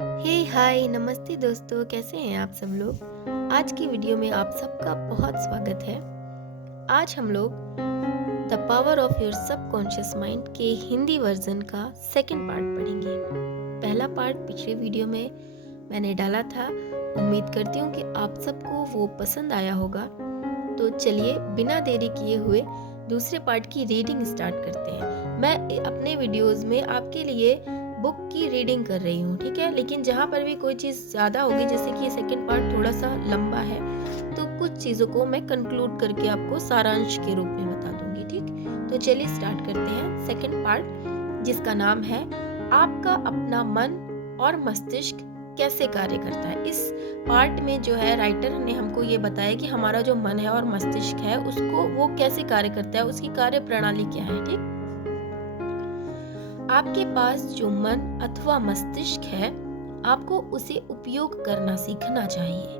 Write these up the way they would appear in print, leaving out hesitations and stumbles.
हाय नमस्ते दोस्तों, कैसे हैं आप सब लोग। आज की वीडियो में आप सबका बहुत स्वागत है। आज हम लोग the power of your subconscious mind के हिंदी वर्जन का सेकंड पार्ट पढ़ेंगे। पहला पार्ट पिछले वीडियो में मैंने डाला था। उम्मीद करती हूँ कि आप सबको वो पसंद आया होगा। तो चलिए बिना देरी किए हुए दूसरे पार्ट की रीडिंग स्टार्ट करते हैं। मैं अपने वीडियोस में आपके लिए बुक की रीडिंग कर रही हूँ, ठीक है। लेकिन जहाँ पर भी कोई चीज़ ज़्यादा होगी, जैसे कि सेकंड पार्ट थोड़ा सा लंबा है, तो कुछ चीज़ों को मैं कंक्लूड करके आपको सारांश के रूप में बता दूंगी, ठीक। तो चलिए स्टार्ट करते हैं सेकंड पार्ट, जिसका नाम है आपका अपना मन और मस्तिष्क कैसे कार्य करता है। इस पार्ट में जो है राइटर ने हमको ये बताया कि हमारा जो मन है और मस्तिष्क है उसको वो कैसे कार्य करता है, उसकी कार्य प्रणाली क्या है, ठीक। आपके पास जो मन अथवा मस्तिष्क है, आपको उसे उपयोग करना सीखना चाहिए।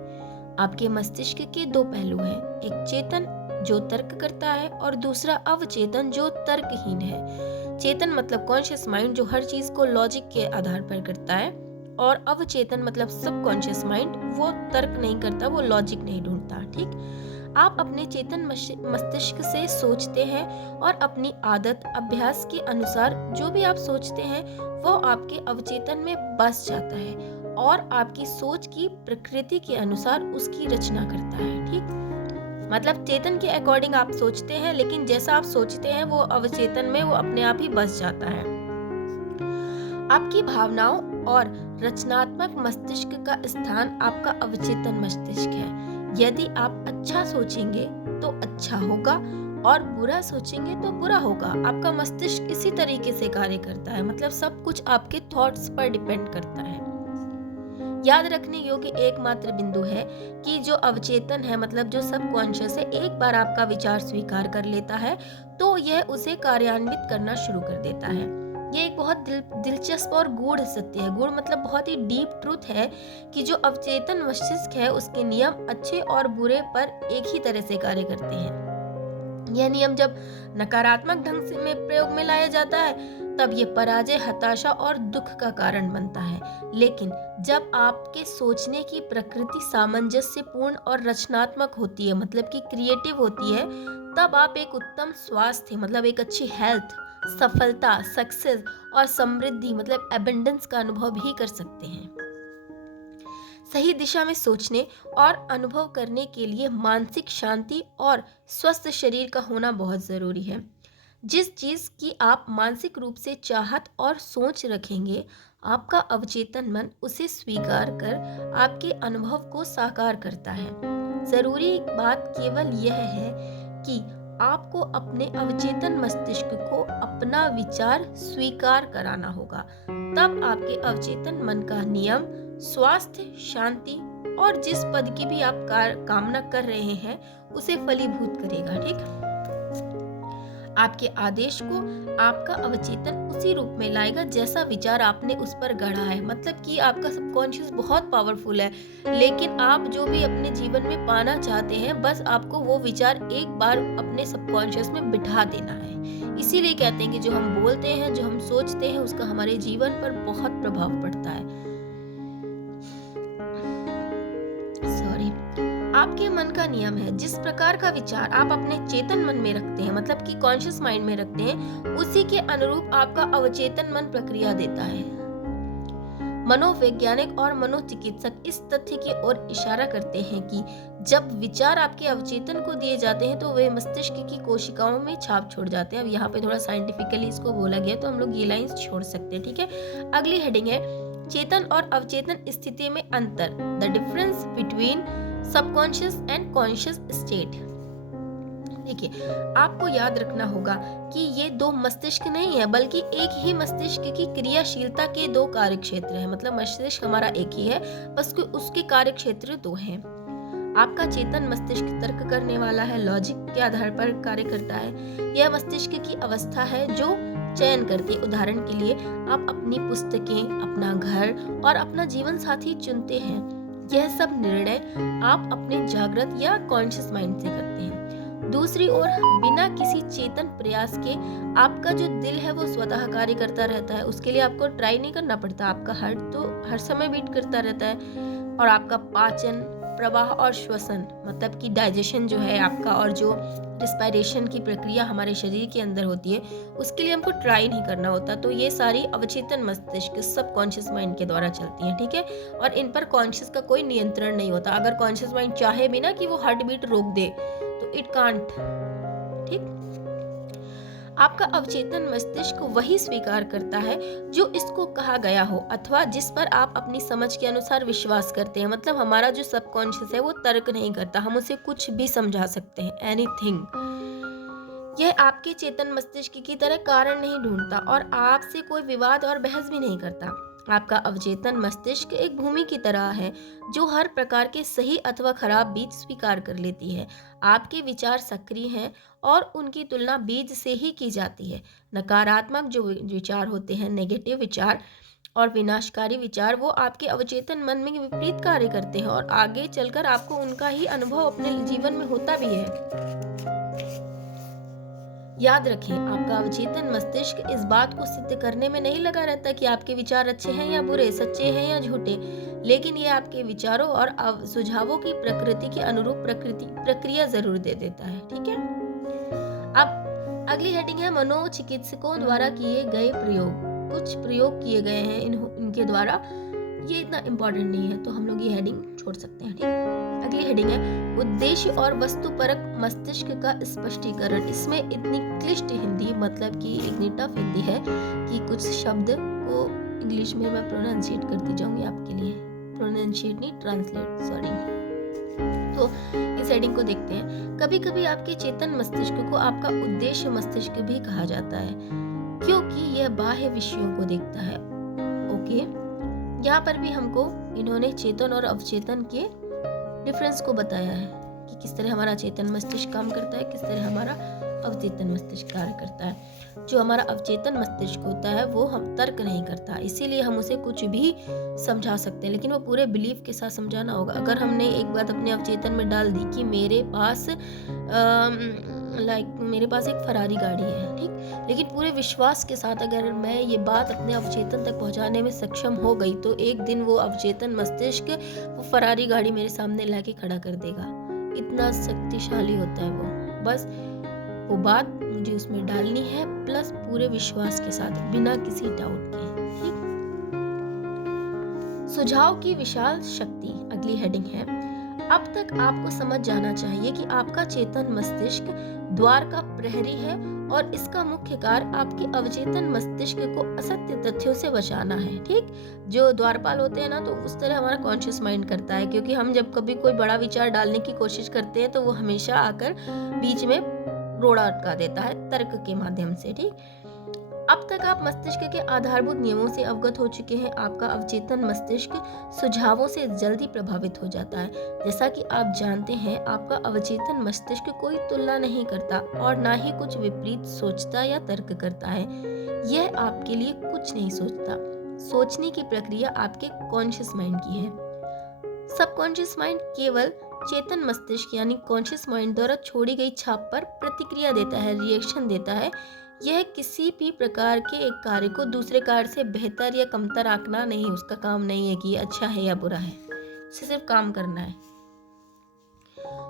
आपके मस्तिष्क के दो पहलू हैं, एक चेतन जो तर्क करता है और दूसरा अवचेतन जो तर्कहीन है। चेतन मतलब कॉन्शियस माइंड जो हर चीज को लॉजिक के आधार पर करता है, और अवचेतन मतलब सबकॉन्शियस माइंड वो तर्क नहीं करता, वो लॉजिक नहीं ढूंढता, ठीक। आप अपने चेतन मस्तिष्क से सोचते हैं और अपनी आदत अभ्यास के अनुसार जो भी आप सोचते हैं वो आपके अवचेतन में बस जाता है और आपकी सोच की प्रकृति के अनुसार उसकी रचना करता है, ठीक। मतलब चेतन के अकॉर्डिंग आप सोचते हैं, लेकिन जैसा आप सोचते हैं वो अवचेतन में वो अपने आप ही बस जाता है। आपकी भावनाओं और रचनात्मक मस्तिष्क का स्थान आपका अवचेतन मस्तिष्क है। यदि आप अच्छा सोचेंगे तो अच्छा होगा और बुरा सोचेंगे तो बुरा होगा। आपका मस्तिष्क इसी तरीके से कार्य करता है, मतलब सब कुछ आपके थॉट्स पर डिपेंड करता है। याद रखने योग्य एकमात्र बिंदु है कि जो अवचेतन है, मतलब जो सबकॉन्शियस है, एक बार आपका विचार स्वीकार कर लेता है तो यह उसे कार्यान्वित करना शुरू कर देता है। ये एक बहुत दिलचस्प और गूढ़ सत्य है। गूढ़ मतलब बहुत ही डीप ट्रूथ है कि जो अवचेतन मस्तिष्क है उसके नियम अच्छे और बुरे पर एक ही तरह से कार्य करते हैं। यह नियम जब नकारात्मक ढंग से में प्रयोग में लाया जाता है तब ये पराजय, हताशा और दुख का कारण बनता है। लेकिन जब आपके सोचने की प्रकृति सामंजस्यपूर्ण और रचनात्मक होती है, मतलब कि क्रिएटिव होती है, तब आप एक उत्तम स्वास्थ्य, मतलब एक अच्छी हेल्थ, सफलता, सक्सेस और समृद्धि, मतलब एबंडेंस का अनुभव भी कर सकते हैं। सही दिशा में सोचने और अनुभव करने के लिए मानसिक शांति और स्वस्थ शरीर का होना बहुत जरूरी है। जिस चीज की आप मानसिक रूप से चाहत और सोच रखेंगे, आपका अवचेतन मन उसे स्वीकार कर आपके अनुभव को साकार करता है। जरूरी बात केवल यह है कि आपको अपने अवचेतन मस्तिष्क को अपना विचार स्वीकार कराना होगा। तब आपके अवचेतन मन का नियम स्वास्थ्य, शांति और जिस पद की भी आप कामना कर रहे हैं उसे फलीभूत करेगा, ठीक। आपके आदेश को आपका अवचेतन उसी रूप में लाएगा जैसा विचार आपने उस पर गढ़ा है। मतलब कि आपका सबकॉन्शियस बहुत पावरफुल है, लेकिन आप जो भी अपने जीवन में पाना चाहते हैं, बस आपको वो विचार एक बार अपने सबकॉन्शियस में बिठा देना है। इसीलिए कहते हैं कि जो हम बोलते हैं, जो हम सोचते हैं, उसका हमारे जीवन पर बहुत प्रभाव पड़ता है। आपके मन का नियम है, जिस प्रकार का विचार आप अपने चेतन मन में रखते हैं, मतलब कि कॉन्शियस माइंड में रखते हैं, उसी के अनुरूप आपका अवचेतन मन प्रक्रिया देता है। मनोवैज्ञानिक और मनोचिकित्सक इस तथ्य की ओर इशारा करते हैं कि जब विचार आपके अवचेतन को दिए जाते हैं तो वे मस्तिष्क की कोशिकाओं में छाप छोड़ जाते हैं। अब यहाँ पे थोड़ा साइंटिफिकली इसको बोला गया तो हम लोग ये लाइंस छोड़ सकते हैं, ठीक है। अगली हेडिंग है चेतन और अवचेतन स्थिति में अंतर, the difference between subconscious and conscious state. देखिए, आपको याद रखना होगा कि ये दो मस्तिष्क नहीं है, बल्कि एक ही मस्तिष्क की क्रियाशीलता के दो कार्य क्षेत्र हैं। मतलब मस्तिष्क हमारा एक ही है, बस उसके कार्य क्षेत्र दो हैं। आपका चेतन मस्तिष्क तर्क करने वाला है, लॉजिक के आधार पर कार्य करता है। यह मस्तिष्क की अवस्था है जो चयन करती है। उदाहरण के लिए आप अपनी पुस्तकें, अपना घर और अपना जीवन साथी चुनते हैं। यह सब निर्णय आप अपने जागृत या कॉन्शियस माइंड से करते हैं। दूसरी ओर बिना किसी चेतन प्रयास के आपका जो दिल है वो स्वतः कार्य करता रहता है। उसके लिए आपको ट्राई नहीं करना पड़ता, आपका हार्ट तो हर समय बीट करता रहता है। और आपका पाचन, प्रवाह और श्वसन मतलब कि डाइजेशन जो है आपका, और जो रिस्पायरेशन की प्रक्रिया हमारे शरीर के अंदर होती है, उसके लिए हमको ट्राई नहीं करना होता। तो ये सारी अवचेतन मस्तिष्क सबकॉन्शियस माइंड के द्वारा चलती हैं, ठीक है। और इन पर कॉन्शियस का कोई नियंत्रण नहीं होता। अगर कॉन्शियस माइंड चाहे भी ना कि वो हार्ट बीट रोक दे तो इट कांट, ठीक। आपका अवचेतन मस्तिष्क वही स्वीकार करता है जो इसको कहा गया हो अथवा जिस पर आप अपनी समझ के अनुसार विश्वास करते हैं। मतलब हमारा जो सबकॉन्शियस है वो तर्क नहीं करता, हम उसे कुछ भी समझा सकते हैं, एनीथिंग। यह आपके चेतन मस्तिष्क की तरह कारण नहीं ढूंढता और आपसे कोई विवाद और बहस भी नहीं करता। आपका अवचेतन मस्तिष्क एक भूमि की तरह है जो हर प्रकार के सही अथवा खराब बीज स्वीकार कर लेती है। आपके विचार सक्रिय हैं और उनकी तुलना बीज से ही की जाती है। नकारात्मक जो विचार होते हैं, नेगेटिव विचार और विनाशकारी विचार, वो आपके अवचेतन मन में विपरीत कार्य करते हैं और आगे चलकर आपको उनका ही अनुभव अपने जीवन में होता भी है। याद रखें, आपका अवचेतन मस्तिष्क इस बात को सिद्ध करने में नहीं लगा रहता कि आपके विचार अच्छे हैं या बुरे, सच्चे हैं या झूठे, लेकिन ये आपके विचारों और सुझावों की प्रकृति के अनुरूप प्रक्रिया जरूर दे देता है, ठीक है। अब अगली हेडिंग है मनोचिकित्सकों द्वारा किए गए प्रयोग। कुछ प्रयोग किए गए हैं इनके द्वारा, ये इतना इम्पोर्टेंट नहीं है तो हम लोग ये हेडिंग छोड़ सकते हैं, ठीक। अगली हेडिंग है उद्देश्य और वस्तुपरक मस्तिष्क का स्पष्टीकरण। इसमें इतनी क्लिष्ट हिंदी, मतलब कि इतनी टफ हिंदी है कि कुछ शब्द को इंग्लिश में मैं प्रोनाउंशिएट करती जाऊंगी आपके लिए। प्रोनाउंशिएट नहीं, ट्रांसलेट, सॉरी। तो इस हेडिंग को देखते हैं। कभी कभी आपके चेतन मस्तिष्क को आपका उद्देश्य मस्तिष्क भी कहा जाता है क्योंकि यह बाह्य विषयों को देखता है। ओके, यहाँ पर भी हमको इन्होंने चेतन और अवचेतन के डिफरेंस को बताया है कि किस तरह हमारा चेतन मस्तिष्क काम करता है, किस तरह हमारा अवचेतन मस्तिष्क कार्य करता है। जो हमारा अवचेतन मस्तिष्क होता है वो हम तर्क नहीं करता, इसीलिए हम उसे कुछ भी समझा सकते हैं, लेकिन वो पूरे बिलीफ के साथ समझाना होगा। अगर हमने एक बात अपने अवचेतन में डाल दी कि मेरे पास एक फरारी गाड़ी है, ठीक, लेकिन पूरे विश्वास के साथ अगर मैं ये बात अपने अवचेतन तक पहुंचाने में सक्षम हो गई तो एक दिन वो अवचेतन मस्तिष्क वो फरारी गाड़ी मेरे सामने लाके खड़ा कर देगा। इतना शक्तिशाली होता है वो। बस वो बात मुझे उसमें डालनी है, प्लस पूरे विश्वास के साथ, बिना किसी डाउट के, ठीक। सुझाव की विशाल शक्ति, अगली हेडिंग है। अब तक आपको समझ जाना चाहिए कि आपका चेतन मस्तिष्क द्वार का प्रहरी है और इसका मुख्य कार्य आपके अवचेतन मस्तिष्क को असत्य तथ्यों से बचाना है, ठीक। जो द्वारपाल होते हैं ना, तो उस तरह हमारा कॉन्शियस माइंड करता है, क्योंकि हम जब कभी कोई बड़ा विचार डालने की कोशिश करते हैं तो वो हमेशा आकर बीच में रोड़ा अटका देता है तर्क के माध्यम से, ठीक। अब तक आप मस्तिष्क के आधारभूत नियमों से अवगत हो चुके हैं। आपका अवचेतन मस्तिष्क सुझावों से जल्दी प्रभावित हो जाता है। जैसा कि आप जानते हैं, आपका अवचेतन मस्तिष्क कोई तुलना नहीं करता और ना ही कुछ विपरीत सोचता या तर्क करता है। यह आपके लिए कुछ नहीं सोचता। सोचने की प्रक्रिया आपके कॉन्शियस माइंड की है। सबकॉन्शियस माइंड केवल चेतन मस्तिष्क यानी कॉन्शियस माइंड द्वारा छोड़ी गई छाप पर प्रतिक्रिया देता है, रिएक्शन देता है। यह किसी भी प्रकार के एक कार्य को दूसरे कार्य से बेहतर या कमतर आंकना नहीं, उसका काम नहीं है कि ये अच्छा है या बुरा है, उसे सिर्फ काम करना है।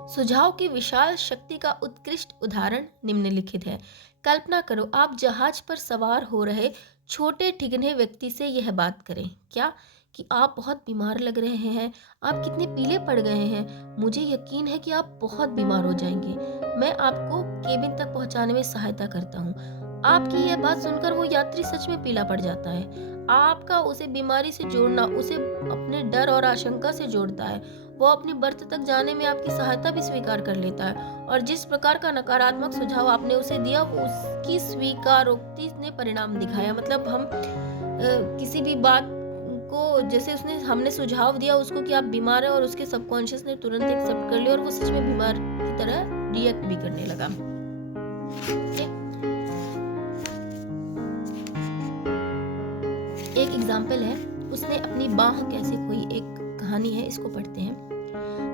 सुझाव की विशाल शक्ति का उत्कृष्ट उदाहरण निम्नलिखित है। कल्पना करो, आप जहाज पर सवार हो रहे छोटे ठिगने व्यक्ति से यह बात करें, क्या कि आप बहुत बीमार लग रहे हैं, आप कितने पीले पड़ गए हैं, मुझे यकीन है कि आप बहुत बीमार हो जाएंगे, मैं आपको केबिन तक पहुंचाने में सहायता करता हूँ। आपकी यह बात सुनकर वो यात्री सच में पीला पड़ जाता है। आपका उसे बीमारी से जोड़ना उसे अपने डर और आशंका से जोड़ता है। वो अपनी बर्थ तक जाने में आपकी सहायता भी स्वीकार कर लेता है, और जिस प्रकार का नकारात्मक सुझाव आपने उसे दिया वो उसकी स्वीकारोक्ति ने परिणाम दिखाया। मतलब हम किसी भी बात को, जैसे हमने सुझाव दिया उसको कि आप बीमार हैं, और उसके सबकॉन्शियस ने तुरंत एक्सेप्ट कर लिया और वो सच में बीमार की तरह रिएक्ट भी करने लगा। एक एग्जाम्पल है, उसने अपनी बाह कैसे खोई, एक कहानी है, इसको पढ़ते हैं।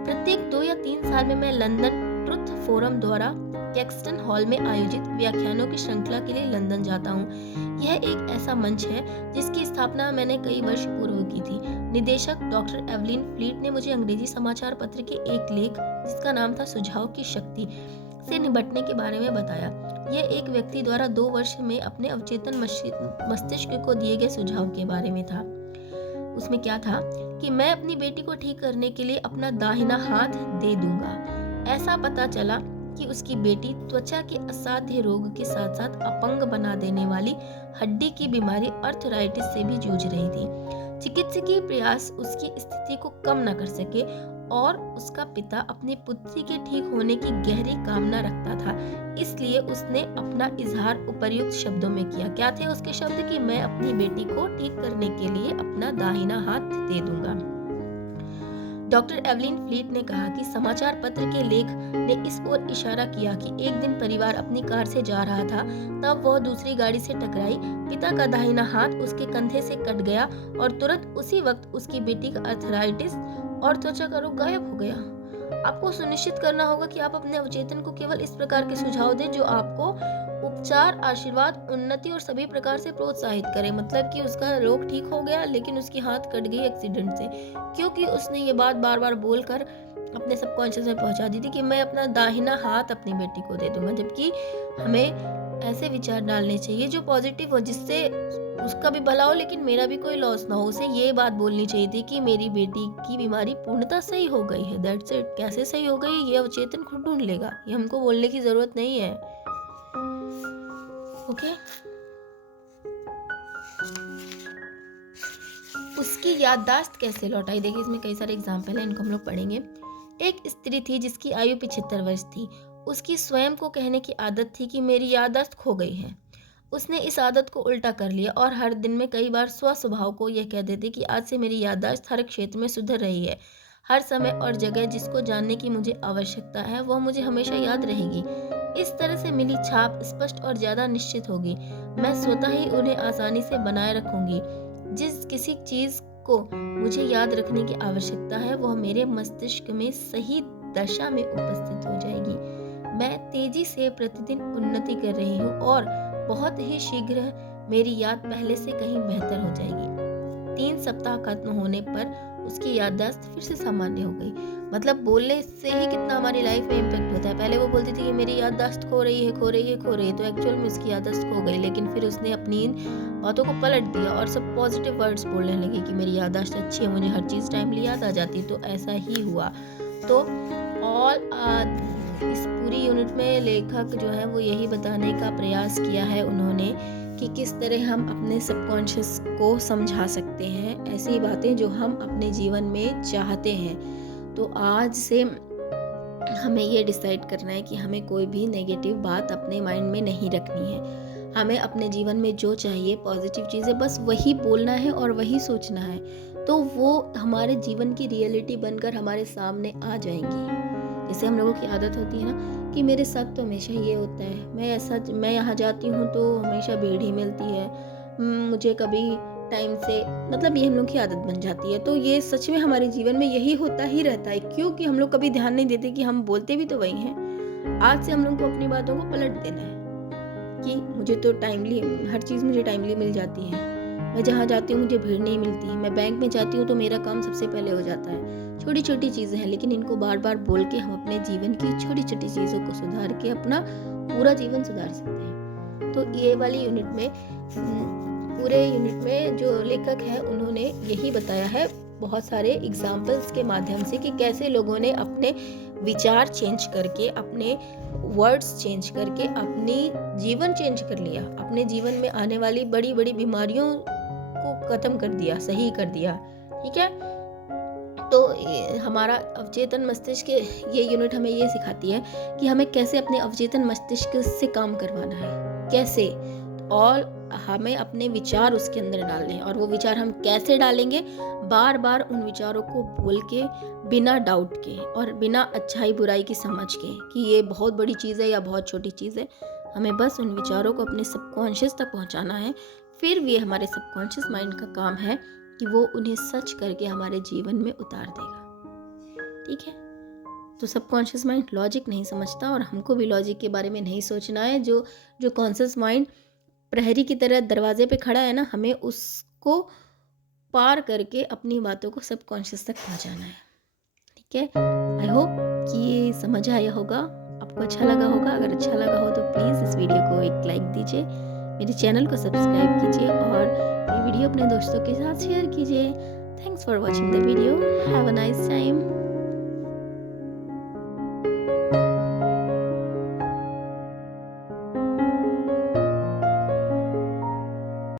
प्रत्येक 2 या 3 साल में मैं लंदन ट्रुथ फोरम द्वारा कैक्सटन हॉल में आयोजित व्याख्यानों की श्रृंखला के लिए लंदन जाता हूँ। यह एक ऐसा मंच है जिसकी स्थापना मैंने कई वर्ष पूर्व की थी। निदेशक डॉक्टर एवलिन फ्लीट ने मुझे अंग्रेजी समाचार पत्र के एक लेख, जिसका नाम था सुझाव की शक्ति, से निपटने के बारे में बताया। यह एक व्यक्ति द्वारा 2 वर्ष में अपने अवचेतन मस्तिष्क को दिए गए सुझाव के बारे में था। उसमें क्या था कि मैं अपनी बेटी को ठीक करने के लिए अपना दाहिना हाथ दे दूंगा। ऐसा पता चला कि उसकी बेटी त्वचा के असाध्य रोग के साथ साथ अपंग बना देने वाली हड्डी की बीमारी आर्थराइटिस से भी जूझ रही थी। चिकित्सकीय प्रयास उसकी स्थिति को कम न कर सके और उसका पिता अपनी पुत्री के ठीक होने की गहरी कामना रखता था। इसलिए उसने अपना इजहार उपर्युक्त शब्दों में किया। क्या थे उसके शब्द? कि मैं अपनी बेटी को ठीक करने के लिए अपना दाहिना हाथ दे दूंगा। डॉक्टर एवलिन फ्लीट ने कहा कि समाचार पत्र के लेख ने इस ओर इशारा किया कि एक दिन परिवार अपनी कार से जा रहा था, तब वह दूसरी गाड़ी से टकराई। पिता का दाहिना हाथ उसके कंधे से कट गया और तुरंत उसी वक्त उसकी बेटी का आर्थराइटिस और त्वचा का रोग गायब हो गया। आपको सुनिश्चित करना होगा कि आप अपने अवचेतन को केवल इस प्रकार के सुझाव दें जो आपको उपचार, आशीर्वाद, उन्नति और सभी प्रकार से प्रोत्साहित करे। मतलब कि उसका रोग ठीक हो गया लेकिन उसकी हाथ कट गई एक्सीडेंट से, क्योंकि उसने ये बात बार बार बोलकर अपने सबकॉन्शियस में पहुंचा दी थी कि मैं अपना दाहिना हाथ अपनी बेटी को दे दूंगा। जबकि हमें ऐसे विचार डालने चाहिए जो पॉजिटिव हो, जिससे उसका भी भला हो लेकिन मेरा भी कोई लॉस ना हो। उसे ये बात बोलनी चाहिए थी कि मेरी बेटी की बीमारी पूर्णतः सही हो गई है, दैट्स इट। कैसे सही हो गई ये अवचेतन खुद ढूंढ लेगा, ये हमको बोलने की जरूरत नहीं है। ओके। उसकी याददाश्त कैसे लौटाई? देखिए इसमें कई सारे एग्जाम्पल हैं, इनको हम लोग पढ़ेंगे। एक स्त्री थी जिसकी आयु 75 वर्ष थी। उसकी स्वयं को कहने की आदत थी कि मेरी याददाश्त खो गई है। उसने इस आदत को उल्टा कर लिया और हर दिन में कई बार स्वभाव को यह कह देती कि आज से मेरी याददाश्त हर क्षेत्र में सुधर रही है। हर समय और जगह जिसको जानने की मुझे आवश्यकता है वह मुझे हमेशा याद रहेगी। इस तरह से मिली छाप स्पष्ट और ज्यादा निश्चित होगी। मैं स्वतः ही उन्हें आसानी से बनाए रखूंगी। जिस किसी चीज को मुझे याद रखने की आवश्यकता है वह मेरे मस्तिष्क में सही दशा में उपस्थित हो जाएगी। मैं तेजी से प्रतिदिन उन्नति कर रही हूँ और बहुत ही शीघ्र मेरी याद पहले से कहीं बेहतर हो जाएगी। 3 सप्ताह खत्म होने पर उसकी याददाश्त फिर से सामान्य हो गई। मतलब बोलने से ही कितना हमारी लाइफ में इम्पैक्ट होता है। पहले वो बोलती थी कि मेरी याददाश्त खो रही है, तो एक्चुअल में उसकी याददाश्त खो गई। लेकिन फिर उसने अपनी इन बातों को पलट दिया और सब पॉजिटिव वर्ड्स बोलने लगी कि मेरी याददाश्त अच्छी है, मुझे हर चीज़ टाइमली याद आ जाती है। तो ऐसा ही हुआ। तो इस पूरी यूनिट में लेखक जो है वो यही बताने का प्रयास किया है उन्होंने कि किस तरह हम अपने सबकॉन्शियस को समझा सकते हैं ऐसी बातें जो हम अपने जीवन में चाहते हैं। तो आज से हमें ये डिसाइड करना है कि हमें कोई भी नेगेटिव बात अपने माइंड में नहीं रखनी है। हमें अपने जीवन में जो चाहिए पॉजिटिव चीज़ें बस वही बोलना है और वही सोचना है, तो वो हमारे जीवन की रियलिटी बनकर हमारे सामने आ जाएंगी। जैसे हम लोगों की आदत होती है ना कि मेरे साथ तो हमेशा ये होता है, मैं यहाँ जाती हूँ तो हमेशा भीड़ ही मिलती है, मुझे कभी टाइम से, मतलब ये हम लोग की आदत बन जाती है। तो ये सच में हमारे जीवन में यही होता ही रहता है, क्योंकि हम लोग कभी ध्यान नहीं देते कि हम बोलते भी तो वही हैं। आज से हम लोग को अपनी बातों को पलट देना है कि मुझे तो टाइमली, हर चीज़ मुझे टाइमली मिल जाती है, मैं जहाँ जाती हूँ मुझे भीड़ नहीं मिलती, मैं बैंक में जाती हूँ तो मेरा काम सबसे पहले हो जाता है। छोटी छोटी चीज़ें हैं, लेकिन इनको बार बार बोल के हम अपने जीवन की छोटी छोटी चीज़ों को सुधार के अपना पूरा जीवन सुधार सकते हैं। तो ये वाली यूनिट में, पूरे यूनिट में जो लेखक है उन्होंने यही बताया है बहुत सारे एग्जाम्पल्स के माध्यम से कि कैसे लोगों ने अपने विचार चेंज करके, अपने वर्ड्स चेंज करके अपनी जीवन चेंज कर लिया, अपने जीवन में आने वाली बड़ी बड़ी बीमारियों को खत्म कर दिया, सही कर दिया। ठीक है, तो हमारा अवचेतन मस्तिष्क, ये यूनिट हमें ये सिखाती है कि हमें कैसे अपने अवचेतन मस्तिष्क से काम करवाना है, कैसे, और हमें अपने विचार उसके अंदर डालने हैं। और वो विचार हम कैसे डालेंगे? बार बार उन विचारों को बोल के, बिना डाउट के और बिना अच्छाई बुराई की समझ के कि ये बहुत बड़ी चीज़ है या बहुत छोटी चीज़ है। हमें बस उन विचारों को अपने सबकॉन्शियस तक पहुंचाना है। फिर भी हमारे सबकॉन्शियस माइंड का काम है कि वो उन्हें सच करके हमारे जीवन में उतार देगा। ठीक है, तो सबकॉन्शियस माइंड लॉजिक नहीं समझता, और हमको भी लॉजिक के बारे में नहीं सोचना है। जो जो कॉन्शियस माइंड प्रहरी की तरह दरवाजे पे खड़ा है ना, हमें उसको पार करके अपनी बातों को सबकॉन्शियस तक पहुंचाना है। ठीक है, आई होप कि ये समझ आया होगा, आपको अच्छा लगा होगा। अगर अच्छा लगा हो तो प्लीज़ इस वीडियो को एक लाइक दीजिए, मेरे चैनल को सब्सक्राइब कीजिए और ये वीडियो अपने दोस्तों के साथ शेयर कीजिए। Thanks for watching the video, have a nice time.